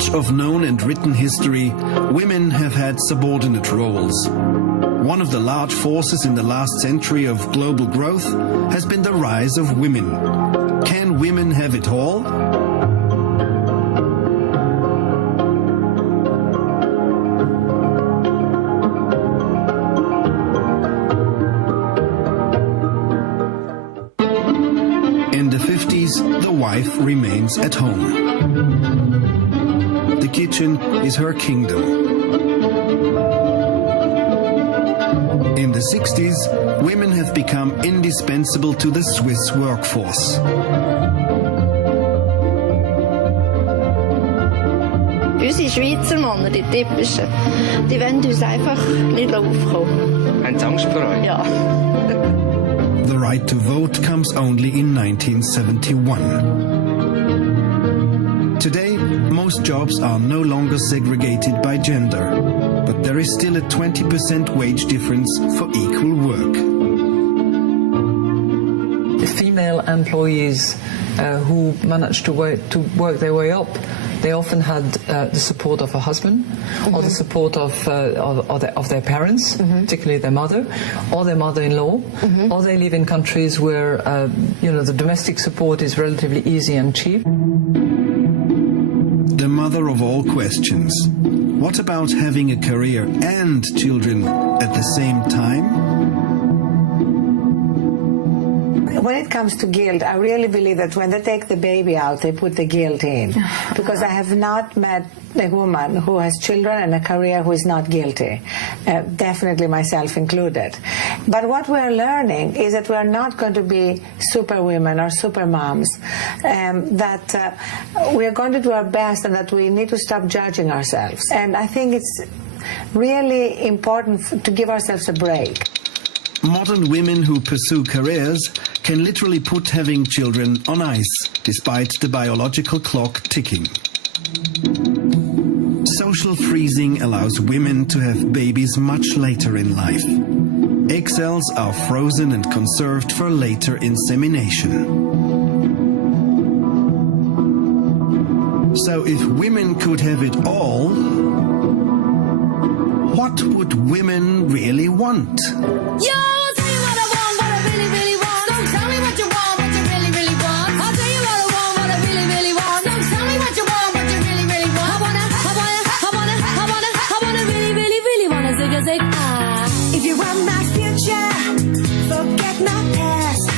much of known and written history, women have had subordinate roles. One of the large forces in the last century of global growth has been the rise of women. Can women have it all? In the 50s, the wife remains at home. The kitchen is her kingdom. In the 60s, women have become indispensable to the Swiss workforce. Unsere Schweizer Männer, die typischen, die wollen uns einfach nicht aufkommen. Haben Sie Angst vor euch? Ja. The right to vote comes only in 1971. Today, most jobs are no longer segregated by gender, but there is still a 20% wage difference for equal work. Female employees who managed to work their way up, they often had the support of a husband, or the support of their parents, particularly their mother, or their mother-in-law, or they live in countries where the domestic support is relatively easy and cheap. The mother of all questions. What about having a career and children at the same time? When it comes to guilt, I really believe that when they take the baby out, they put the guilt in. Because I have not met a woman who has children and a career who is not guilty, definitely myself included. But what we're learning is that we're not going to be super women or super moms, that we're going to do our best and that we need to stop judging ourselves. And I think it's really important to give ourselves a break. Modern women who pursue careers can literally put having children on ice, despite the biological clock ticking. Social freezing allows women to have babies much later in life. Egg cells are frozen and conserved for later insemination. So if women could have it all, what would women really want? Yo, I'll tell you what I want, what I really, really want. So tell me what you want, what you really, really want. I'll tell you what I want, what I really, really want. So tell me what you want, what you really, really want. I wanna really, really, really wanna zig a zig ah. If you want my future, forget my past.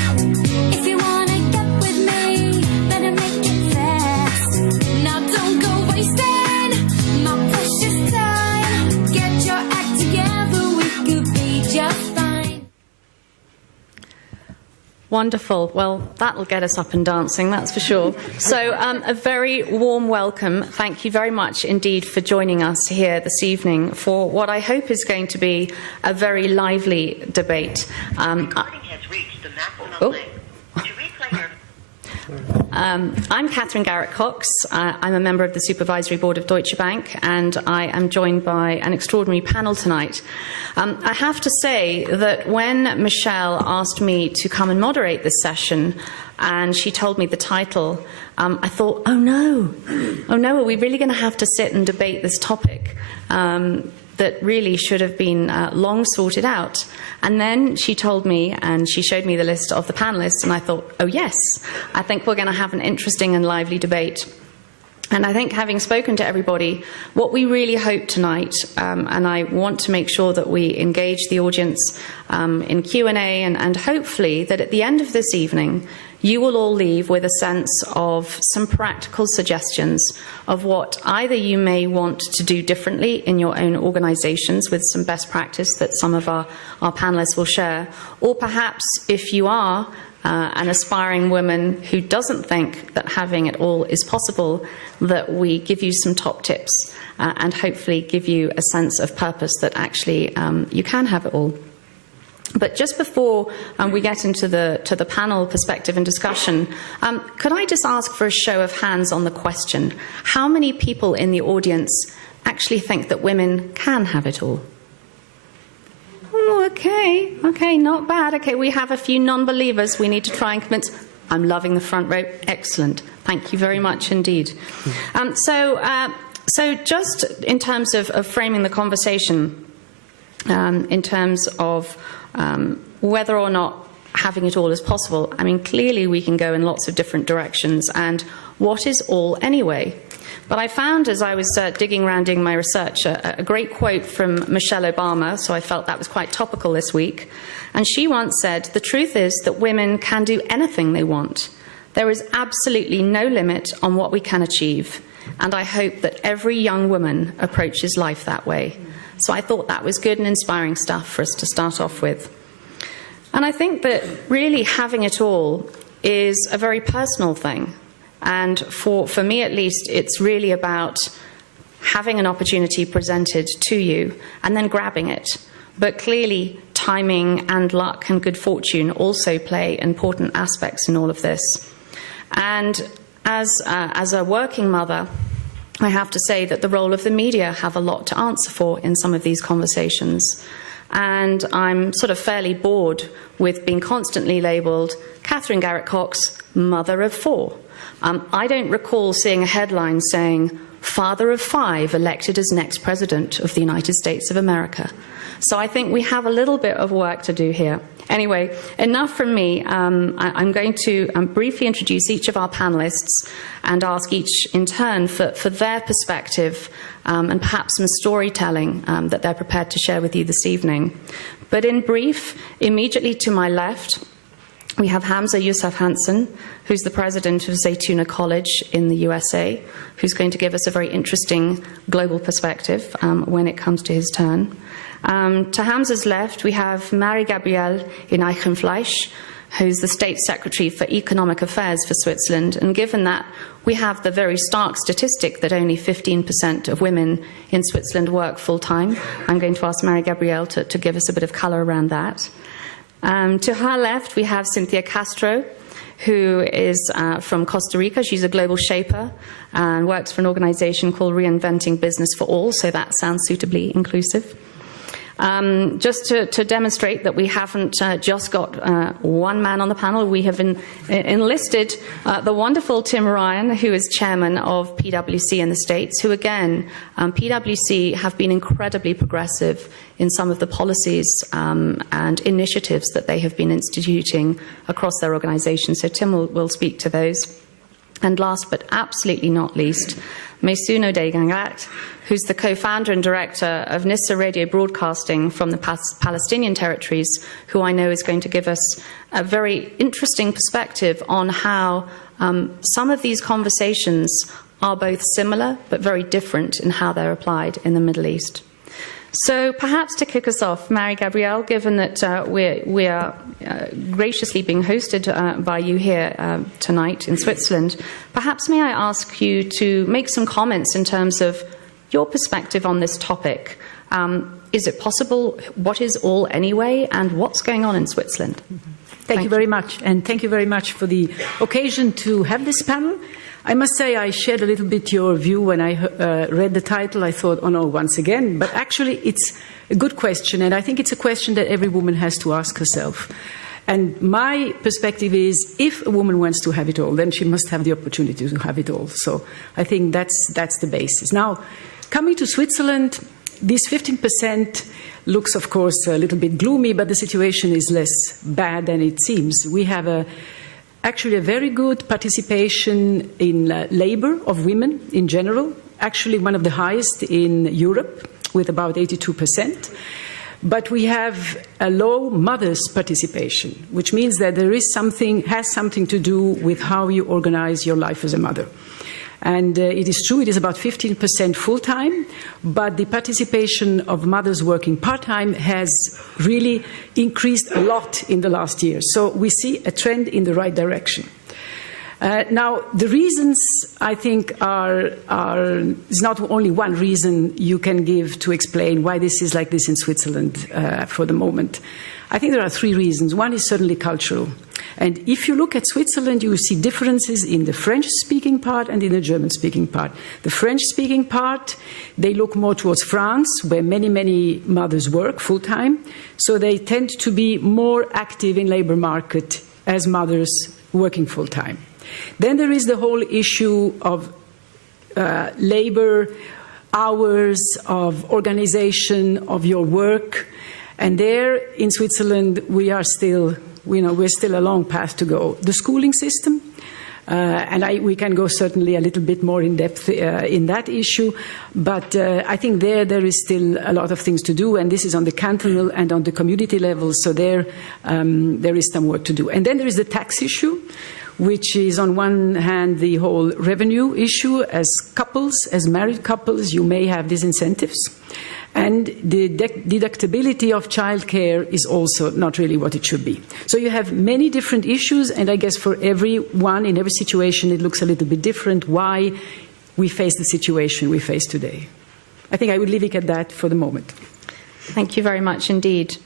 If you wanna get with me, better make it fast. Now don't go wasting my precious time. Get your act together, we could be just fine. Wonderful. Well, that'll get us up and dancing, that's for sure. So a very warm welcome. Thank you very much indeed for joining us here this evening for what I hope is going to be a very lively debate. Recording has reached the maximum length. To replay your... I'm Catherine Garrett-Cox. I'm a member of the Supervisory Board of Deutsche Bank, and I am joined by an extraordinary panel tonight. I have to say that when Michelle asked me to come and moderate this session, and she told me the title, I thought, oh no, are we really going to have to sit and debate this topic that really should have been long sorted out? And then she told me, and she showed me the list of the panelists, and I thought, oh yes, I think we're going to have an interesting and lively debate. And I think, having spoken to everybody, what we really hope tonight, and I want to make sure that we engage the audience in Q&A, and hopefully that at the end of this evening, you will all leave with a sense of some practical suggestions of what either you may want to do differently in your own organisations with some best practice that some of our panellists will share, or perhaps if you are an aspiring woman who doesn't think that having it all is possible, that we give you some top tips and hopefully give you a sense of purpose that actually you can have it all. But just before we get into the panel perspective and discussion, could I just ask for a show of hands on the question? How many people in the audience actually think that women can have it all? Oh, okay, not bad. Okay, we have a few non-believers we need to try and convince. I'm loving the front row. Excellent. Thank you very much indeed. So So just in terms of framing the conversation, in terms of whether or not having it all is possible, I mean, clearly we can go in lots of different directions, and what is all anyway? But I found, as I was digging around doing my research, a great quote from Michelle Obama, so I felt that was quite topical this week. And she once said, "The truth is that women can do anything they want. There is absolutely no limit on what we can achieve. And I hope that every young woman approaches life that way." So I thought that was good and inspiring stuff for us to start off with. And I think that really having it all is a very personal thing. And for me at least, it's really about having an opportunity presented to you and then grabbing it. But clearly, timing and luck and good fortune also play important aspects in all of this. And as a working mother, I have to say that the role of the media have a lot to answer for in some of these conversations. And I'm sort of fairly bored with being constantly labelled Catherine Garrett-Cox, mother of 4. I don't recall seeing a headline saying, "Father of 5 elected as next president of the United States of America." So I think we have a little bit of work to do here. Anyway, enough from me. I'm going to briefly introduce each of our panelists and ask each in turn for their perspective and perhaps some storytelling that they're prepared to share with you this evening. But in brief, immediately to my left, we have Hamza Yousaf Hansen, who's the president of Zaytuna College in the USA, who's going to give us a very interesting global perspective when it comes to his turn. To Hamza's left, we have Marie-Gabrielle Eichenfleisch, who's the State Secretary for Economic Affairs for Switzerland. And given that we have the very stark statistic that only 15% of women in Switzerland work full-time, I'm going to ask Marie-Gabrielle to give us a bit of colour around that. To her left, we have Cynthia Castro, who is from Costa Rica. She's a global shaper and works for an organization called Reinventing Business for All, so that sounds suitably inclusive. Just to demonstrate that we haven't just got one man on the panel, we have enlisted the wonderful Tim Ryan, who is chairman of PwC in the States, who again, PwC have been incredibly progressive in some of the policies and initiatives that they have been instituting across their organization. So Tim will speak to those. And last but absolutely not least, Maysoon Odeygangat, who's the co-founder and director of Nissa Radio Broadcasting from the Palestinian territories, who I know is going to give us a very interesting perspective on how some of these conversations are both similar but very different in how they're applied in the Middle East. So perhaps to kick us off, Marie-Gabrielle, given that we are graciously being hosted by you here tonight in Switzerland, perhaps may I ask you to make some comments in terms of your perspective on this topic. Is it possible? What is all anyway? And what's going on in Switzerland? Thank you very much. And thank you very much for the occasion to have this panel. I must say I shared a little bit your view when I read the title. I thought, oh no, once again. But actually, it's a good question. And I think it's a question that every woman has to ask herself. And my perspective is, if a woman wants to have it all, then she must have the opportunity to have it all. So I think that's the basis. Now, coming to Switzerland, this 15% looks, of course, a little bit gloomy, but the situation is less bad than it seems. We have actually a very good participation in labor of women in general, actually one of the highest in Europe, with about 82%. But we have a low mother's participation, which means that there is has something to do with how you organize your life as a mother. And it is true, it is about 15% full-time, but the participation of mothers working part-time has really increased a lot in the last year. So we see a trend in the right direction. Now, the reasons, I think, is not only one reason you can give to explain why this is like this in Switzerland for the moment. I think there are 3 reasons. One is certainly cultural. And if you look at Switzerland, you will see differences in the French-speaking part and in the German-speaking part. The French-speaking part, they look more towards France, where many, many mothers work full-time. So they tend to be more active in labor market as mothers working full-time. Then there is the whole issue of labor hours, of organization of your work. And there in Switzerland, we're still a long path to go. The schooling system, and we can go certainly a little bit more in depth in that issue, but I think there is still a lot of things to do, and this is on the cantonal and on the community level, so there is some work to do. And then there is the tax issue, which is on one hand the whole revenue issue. As couples, as married couples, you may have disincentives. And the deductibility of childcare is also not really what it should be. So you have many different issues, and I guess for everyone, in every situation, it looks a little bit different why we face the situation we face today. I think I would leave it at that for the moment. Thank you very much indeed.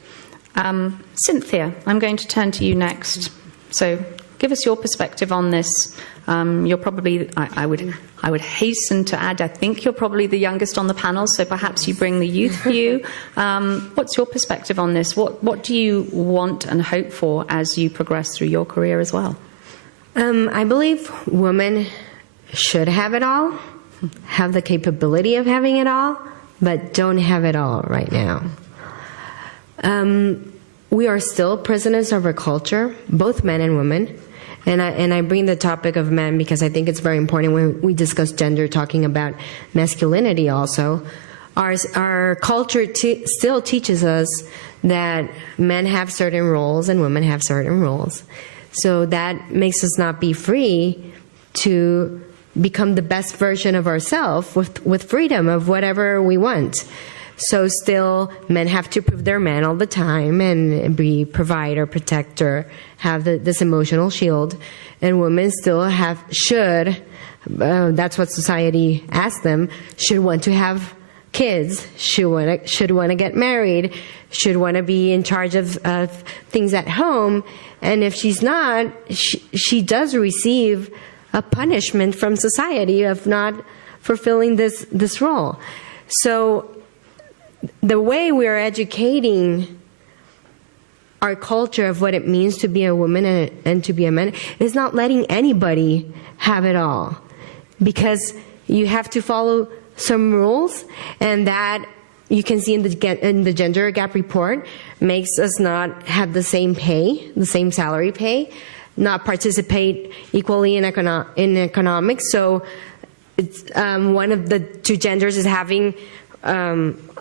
Cynthia, I'm going to turn to you next. So give us your perspective on this. You're probably, I would hasten to add, I think you're probably the youngest on the panel, so perhaps you bring the youth view. What's your perspective on this? What do you want and hope for as you progress through your career as well? I believe women should have it all, have the capability of having it all, but don't have it all right now. We are still prisoners of our culture, both men and women. And I bring the topic of men because I think it's very important when we discuss gender, talking about masculinity also. Our culture still teaches us that men have certain roles and women have certain roles. So that makes us not be free to become the best version of ourselves with freedom of whatever we want. So still, men have to prove they're men all the time and be provider, protector, have this emotional shield. And women still should, that's what society asks them, should want to have kids, should want to get married, should want to be in charge of things at home. And if she's not, she does receive a punishment from society of not fulfilling this role. So the way we are educating our culture of what it means to be a woman and to be a man is not letting anybody have it all, because you have to follow some rules, and that you can see in the gender gap report makes us not have the same pay, the same salary pay, not participate equally in economics. So it's, one of the two genders is having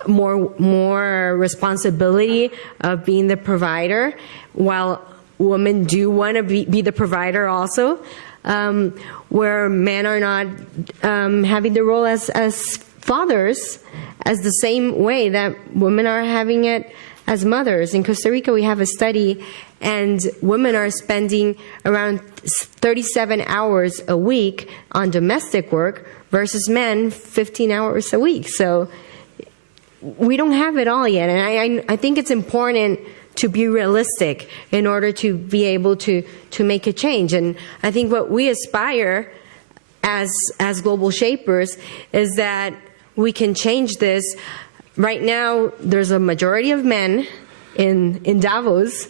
more responsibility of being the provider, while women do want to be the provider also, where men are not having the role as fathers as the same way that women are having it as mothers. In Costa Rica, we have a study, and women are spending around 37 hours a week on domestic work versus men 15 hours a week. So we don't have it all yet, and I think it's important to be realistic in order to be able to make a change. And I think what we aspire as global shapers is that we can change this. Right now, there's a majority of men in Davos.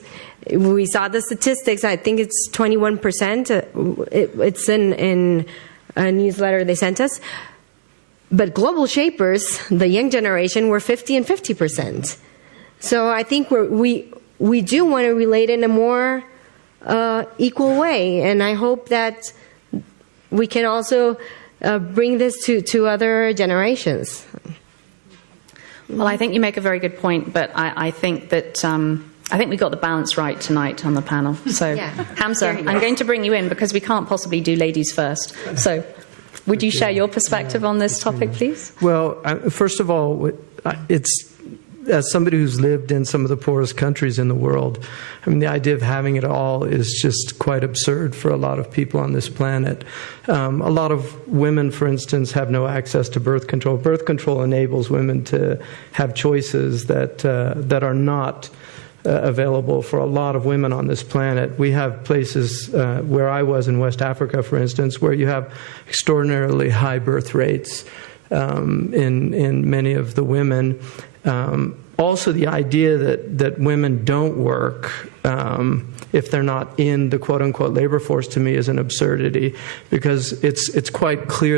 We saw the statistics. I think it's 21%. It's in a newsletter they sent us. But global shapers, the young generation, were 50 and 50%. So I think we do want to relate in a more equal way, and I hope that we can also bring this to other generations. Well, I think you make a very good point, but I think that I think we got the balance right tonight on the panel. So, yeah. Hamza, I'm going to bring you in because we can't possibly do ladies first. So, would you share your perspective on this topic, please? Well, first of all, it's as somebody who's lived in some of the poorest countries in the world, I mean, the idea of having it all is just quite absurd for a lot of people on this planet. A lot of women, for instance, have no access to birth control. Birth control enables women to have choices that are not available for a lot of women on this planet. We have places where I was in West Africa, for instance, where you have extraordinarily high birth rates in many of the women. Also, the idea that women don't work if they're not in the quote-unquote labor force, to me, is an absurdity, because it's quite clear